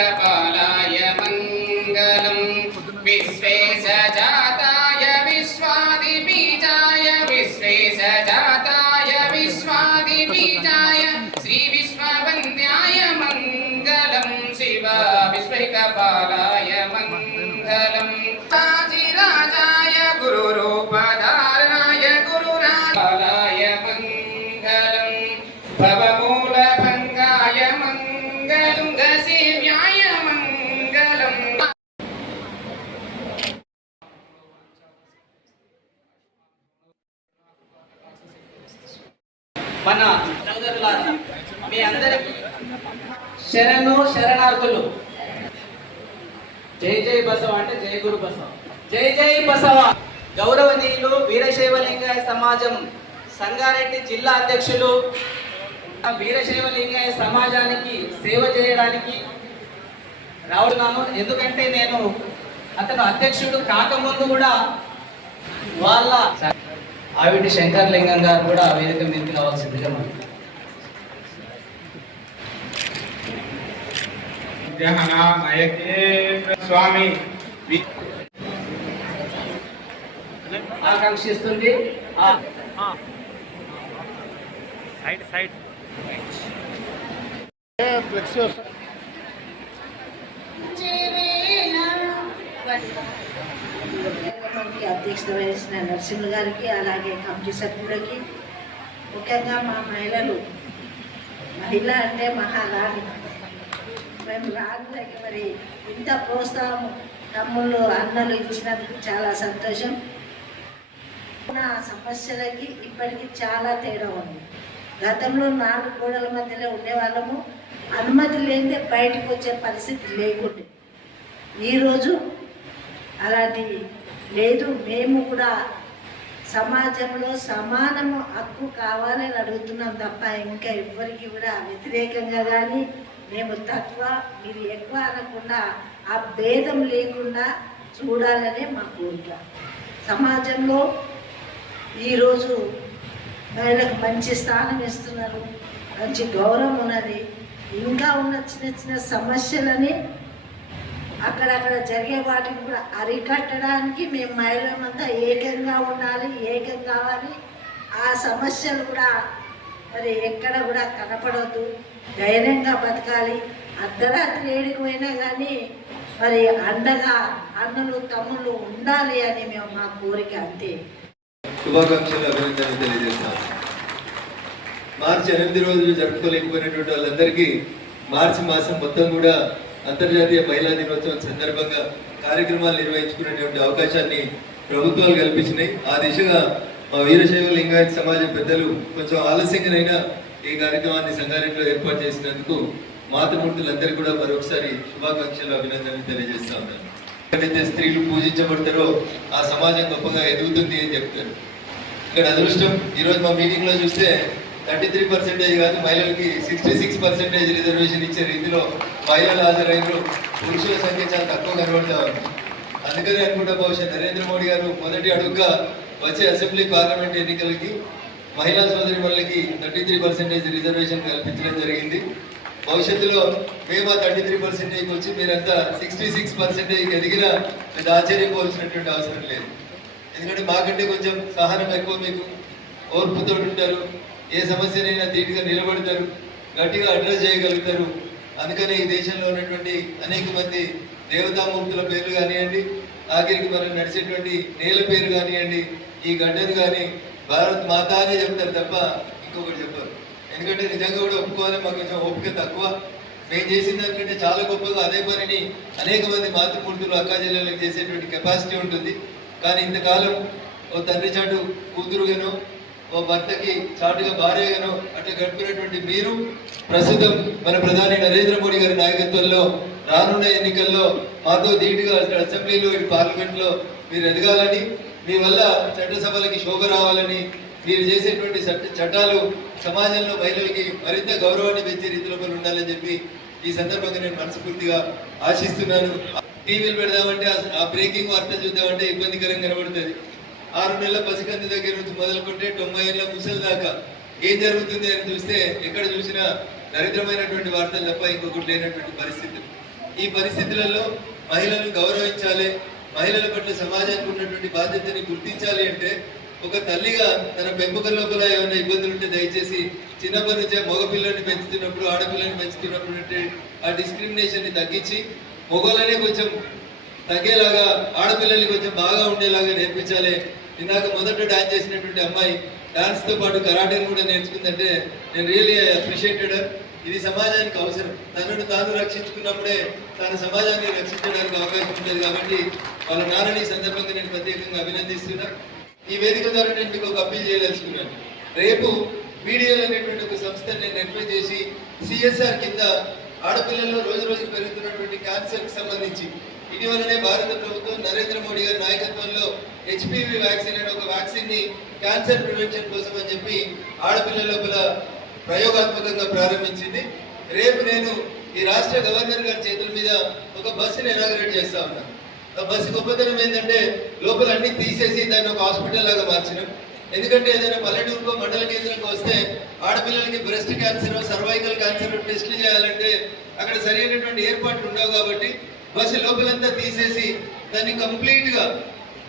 विश्वैकपालाय मङ्गलम् विश्वेशजाताय विश्वादिबीजाय विश्वेशजाताय विश्वादिबीजाय श्रीविश्ववन्द्याय मङ्गलम् शिव विश्वैकपालाय मङ्गलम् राजिराजाय गुरुरूपधाराय गुरुराजाय मङ्गलम् भवमूलभङ्गाय मङ्गलम् गसेव्याय मङ्गलम्। మన సోదరులారా మీ అందరికీ శరణు శరణార్థులు. జై జై బసవ అంటే జై గురు బసవ, జై జై బసవ. గౌరవనీయులు వీరశైవలింగాయ సమాజం సంగారెడ్డి జిల్లా అధ్యక్షులు వీరశైవలింగాయ సమాజానికి సేవ చేయడానికి రావడాను. ఎందుకంటే నేను అతను అధ్యక్షుడు కాకముందు కూడా వాళ్ళ ఆవిటి శంకర్లింగం గారు కూడా వేదిక మీదకి రావాల్సిందిగా స్వామి ఆకాంక్షిస్తుంది. అధ్యక్షత వహించిన నరసింహ గారికి, అలాగే కమిటీ సభ్యులకి, ముఖ్యంగా మా మహిళలు, మహిళ అంటే మహారాణి, మేము రాణులకి మరి ఇంత ప్రోత్సాహం తమ్ముళ్ళు అన్నలు ఇచ్చినందుకు చాలా సంతోషం. సమస్యలకి ఇప్పటికీ చాలా తేడా ఉంది. గతంలో 4 గోడల మధ్యలో ఉండేవాళ్ళము, అనుమతి లేనిదే బయటకు వచ్చే పరిస్థితి లేకుండే. ఈరోజు అలాంటి లేదు. మేము కూడా సమాజంలో సమానము హక్కు కావాలని అడుగుతున్నాం తప్ప ఇంకా ఎవ్వరికి కూడా వ్యతిరేకంగా కానీ మేము తక్కువ మీరు ఎక్కువ అనకుండా ఆ భేదం లేకుండా చూడాలనే మా కోరిక. సమాజంలో ఈరోజు మహిళలకు మంచి స్థానం ఇస్తున్నారు, మంచి గౌరవం ఉన్నది. ఇంకా ఉన్న చిన్న చిన్న సమస్యలని అక్కడక్కడ జరిగే వాటిని కూడా అరికట్టడానికి మేము మహిళలంతా ఏకంగా ఉండాలి, ఏకం కావాలి. ఆ సమస్యలు కూడా మరి ఎక్కడ కూడా కనపడవద్దు, ధైర్యంగా బతకాలి. అర్ధరాత్రి ఏడికి పోయినా కానీ మరి అండగా అన్నలు తమ్ముళ్ళు ఉండాలి అని మేము మా కోరిక. అంతే. శుభాకాంక్షలు, అభినందనలు తెలియజేస్తాం. మార్చి 8 రోజులు జరుపుకోలేకపోయినటువంటి వాళ్ళందరికీ మార్చి మాసం మొత్తం కూడా అంతర్జాతీయ మహిళా దినోత్సవం సందర్భంగా కార్యక్రమాలు నిర్వహించుకునేటువంటి అవకాశాన్ని ప్రభుత్వాలు కల్పించినాయి. ఆ దిశగా మా వీరశైవ లింగాయత సమాజ పెద్దలు కొంచెం ఆలస్యంగానైనా ఈ కార్యక్రమాన్ని సంగారెడ్డిలో ఏర్పాటు చేసినందుకు మాతృమూర్తులందరికీ కూడా మరొకసారి శుభాకాంక్షలు, అభినందనలు తెలియజేస్తా ఉన్నాను. ఎక్కడైతే స్త్రీలు పూజించబడతారో ఆ సమాజం గొప్పగా ఎదుగుతుంది అని చెప్తారు. ఇక్కడ అదృష్టం ఈరోజు మా మీటింగ్లో చూస్తే 33% కాదు, మహిళలకి 66% రిజర్వేషన్ ఇచ్చే రీతిలో మహిళలు హాజరైనరు. పురుషుల సంఖ్య చాలా తక్కువ కనబడతా ఉంది. అందుకని అనుకుంటా బహుశా నరేంద్ర మోడీ గారు మొదటి అడుగుగా వచ్చే అసెంబ్లీ పార్లమెంట్ ఎన్నికలకి మహిళా సోదరి వాళ్ళకి 33% రిజర్వేషన్ కల్పించడం జరిగింది. భవిష్యత్తులో మేము ఆ 33% వచ్చి మీరంతా 66% ఎదిగినా పెద్ద ఆశ్చర్యపోవాల్సినటువంటి అవసరం లేదు. ఎందుకంటే మాకంటే కొంచెం సహనం ఎక్కువ, మీకు ఓర్పుతో ఉంటారు, ఏ సమస్యనైనా ధీటుగా నిలబడతారు, గట్టిగా అడ్రస్ చేయగలుగుతారు. అందుకనే ఈ దేశంలో ఉన్నటువంటి అనేక మంది దేవతామూర్తుల పేర్లు కానివ్వండి, ఆఖరికి మనం నడిచేటువంటి నేల పేరు కానివ్వండి, ఈ గడ్డను కానీ భారత్ మాత అనే చెప్తారు తప్ప ఇంకొకటి చెప్పారు. ఎందుకంటే నిజంగా కూడా ఒప్పుకోవాలి, మాకు కొంచెం ఓపిక తక్కువ. మేము చేసిన దానికంటే చాలా గొప్పగా అదే పనిని అనేక మంది మాతృమూర్తులు అక్కా జిల్లాలకు చేసేటువంటి కెపాసిటీ ఉంటుంది. కానీ ఇంతకాలం ఓ తండ్రి చాటు కూతురుగానో, ఓ భర్తకి చాటుగా భార్యగానో అట్లా గడిపినటువంటి మీరు ప్రస్తుతం మన ప్రధాని నరేంద్ర మోడీ గారి నాయకత్వంలో రానున్న ఎన్నికల్లో మాతో ధీటుగా అసెంబ్లీలో, పార్లమెంట్లో మీరు ఎదగాలని, మీ వల్ల చట్టసభలకి శోభ రావాలని, మీరు చేసేటువంటి చట్టాలు సమాజంలో మహిళలకి మరింత గౌరవాన్ని పెంచే రీతిలో ఉండాలని చెప్పి ఈ సందర్భంగా నేను మనస్ఫూర్తిగా ఆశిస్తున్నాను. టీవీలు పెడదామంటే ఆ బ్రేకింగ్ వార్తలు చూద్దామంటే ఇబ్బందికరంగా కనబడుతుంది. 6 నెలల పసికంది దగ్గర నుంచి మొదలుకుంటే 90 ఏళ్ళ ముసలి దాకా ఏం జరుగుతుంది అని చూస్తే ఎక్కడ చూసినా దరిద్రమైనటువంటి వార్తలు తప్ప ఇంకొకటి లేనటువంటి పరిస్థితి. ఈ పరిస్థితులలో మహిళలను గౌరవించాలి, మహిళల పట్ల సమాజానికి ఉన్నటువంటి బాధ్యతని గుర్తించాలి అంటే ఒక తల్లిగా తన పెంపక లోపల ఏమైనా ఇబ్బందులు ఉంటే దయచేసి చిన్నప్పటి నుంచే మగపిల్లల్ని పెంచుతున్నప్పుడు ఆడపిల్లని పెంచుతున్నప్పుడు ఆ డిస్క్రిమినేషన్ ని తగ్గించి మగోళ్ళనే కొంచెం తగ్గేలాగా ఆడపిల్లల్ని కొంచెం బాగా ఉండేలాగా నేర్పించాలి. ఇందాక మొదట డాన్స్ చేసినటువంటి అమ్మాయి డాన్స్ తో పాటు కరాటేని కూడా నేర్చుకుందంటే నేను రియల్లీ అప్రిషియేటెడ్. ఇది సమాజానికి అవసరం. తనను తాను రక్షించుకున్నప్పుడే తాను సమాజాన్ని రక్షించడానికి అవకాశం ఉంటుంది. కాబట్టి వాళ్ళ నాన్నని సందర్భంగా నేను ప్రత్యేకంగా అభినందిస్తున్నా. ఈ వేదిక ద్వారా నేను మీకు ఒక అప్పీల్ చేయదలుచుకున్నాను. రేపు బీడీఎల్ అనేటువంటి ఒక సంస్థను నేను నిర్వహణ చేసి సిఎస్ఆర్ కింద ఆడపిల్లల్లో రోజు రోజుకు పెరుగుతున్నటువంటి క్యాన్సర్ కి సంబంధించి ఇటీవలనే భారత ప్రభుత్వం నరేంద్ర మోడీ గారి నాయకత్వంలో హెచ్పివి వ్యాక్సిన్ అనే ఒక వ్యాక్సిన్ ని క్యాన్సర్ ప్రివెన్షన్ కోసం అని చెప్పి ఆడపిల్లల లోపల ప్రయోగాత్మకంగా ప్రారంభించింది. రేపు నేను ఈ రాష్ట్ర గవర్నర్ గారి చేతుల మీద ఒక బస్సుని ఇనాగరేట్ చేస్తా ఉన్నాను. ఆ బస్సు గొప్పతనం ఏంటంటే లోపల అన్ని తీసేసి దాన్ని ఒక హాస్పిటల్ లాగా మార్చినాం. ఎందుకంటే ఏదైనా పల్లెటూరుకో మండల కేంద్రంలో వస్తే ఆడపిల్లలకి బ్రెస్ట్ క్యాన్సర్, సర్వైకల్ క్యాన్సర్ టెస్టులు చేయాలంటే అక్కడ సరైనటువంటి ఏర్పాట్లు ఉండవు. కాబట్టి బస్సు లోపలంతా తీసేసి దాన్ని కంప్లీట్ గా,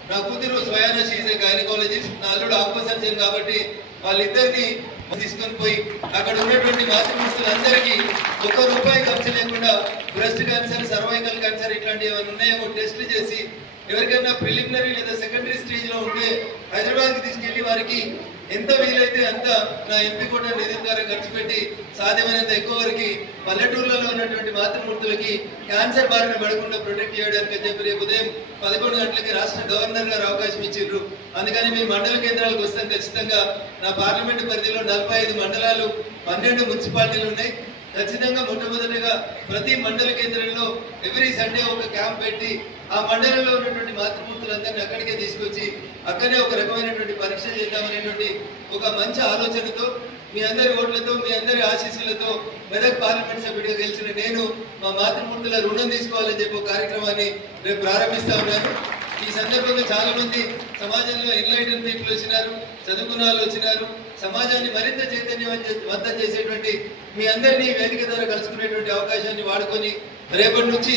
నా కూతురు స్వయాన షీజ్ గైనకాలజిస్ట్, నా అల్లుడు ఆక్వా సర్జన్ కాబట్టి వాళ్ళిద్దరిని తీసుకొని పోయి అక్కడ ఉన్నటువంటి మాతృమూర్తులందరికీ ₹1 ఖర్చు లేకుండా బ్రెస్ట్ క్యాన్సర్, సర్వైకల్ క్యాన్సర్ ఇట్లాంటి ఏమైనా ఉన్నాయేమో టెస్టులు చేసి ఎవరికైనా ప్రిలిమినరీ లేదా సెకండరీ స్టేజ్ లో ఉంటే హైదరాబాద్కి తీసుకెళ్లి వారికి ఎంత వీలైతే అంత నా ఎంపీ కూడా నిధుల ద్వారా ఖర్చు పెట్టి సాధ్యమైనంత ఎక్కువ వరకు పల్లెటూర్లలో ఉన్నటువంటి మాతృమూర్తులకి క్యాన్సర్ బారిన పడకుండా ప్రొటెక్ట్ చేయడానికి అని చెప్పి రేపు ఉదయం 11 గంటలకి రాష్ట్ర గవర్నర్ గారు అవకాశం ఇచ్చిండ్రు. అందుకని మీ మండల కేంద్రాలకు వస్తాం. ఖచ్చితంగా నా పార్లమెంటు పరిధిలో 45 మండలాలు, 12 మున్సిపాలిటీలు ఉన్నాయి. ఖచ్చితంగా మొట్టమొదటిగా ప్రతి మండల కేంద్రంలో ఎవ్రీ సండే ఒక క్యాంప్ పెట్టి ఆ మండలంలో ఉన్నటువంటి మాతృమూర్తులందరినీ అక్కడికే తీసుకొచ్చి అక్కడే ఒక రకమైనటువంటి పరీక్ష చేద్దామనేటువంటి ఒక మంచి ఆలోచనతో మీ అందరి ఓట్లతో, మీ అందరి ఆశీస్సులతో మెదక్ పార్లమెంట్ సభ్యుడిగా గెలిచిన నేను మా మాతృమూర్తుల రుణం తీసుకోవాలని చెప్పి ఒక కార్యక్రమాన్ని రేపు ప్రారంభిస్తా ఉన్నాను. ఈ సందర్భంగా చాలా మంది సమాజంలో ఎన్లైటెడ్ పీపుల్ వచ్చినారు, చదువుకున్న వాళ్ళు వచ్చినారు. సమాజాన్ని మరింత చైతన్యవంతం చేసేటువంటి మీ అందరినీ వేదిక ద్వారా కలుసుకునేటువంటి అవకాశాన్ని వాడుకొని రేపటి నుంచి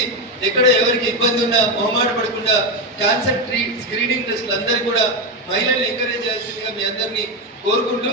ఎక్కడ ఎవరికి ఇబ్బంది ఉన్నా మొహమాట పడకుండా క్యాన్సర్ స్క్రీనింగ్ టెస్టులు అందరూ కూడా మహిళల్ని ఎంకరేజ్ చేయాల్సిందిగా మీ అందరినీ కోరుకుంటూ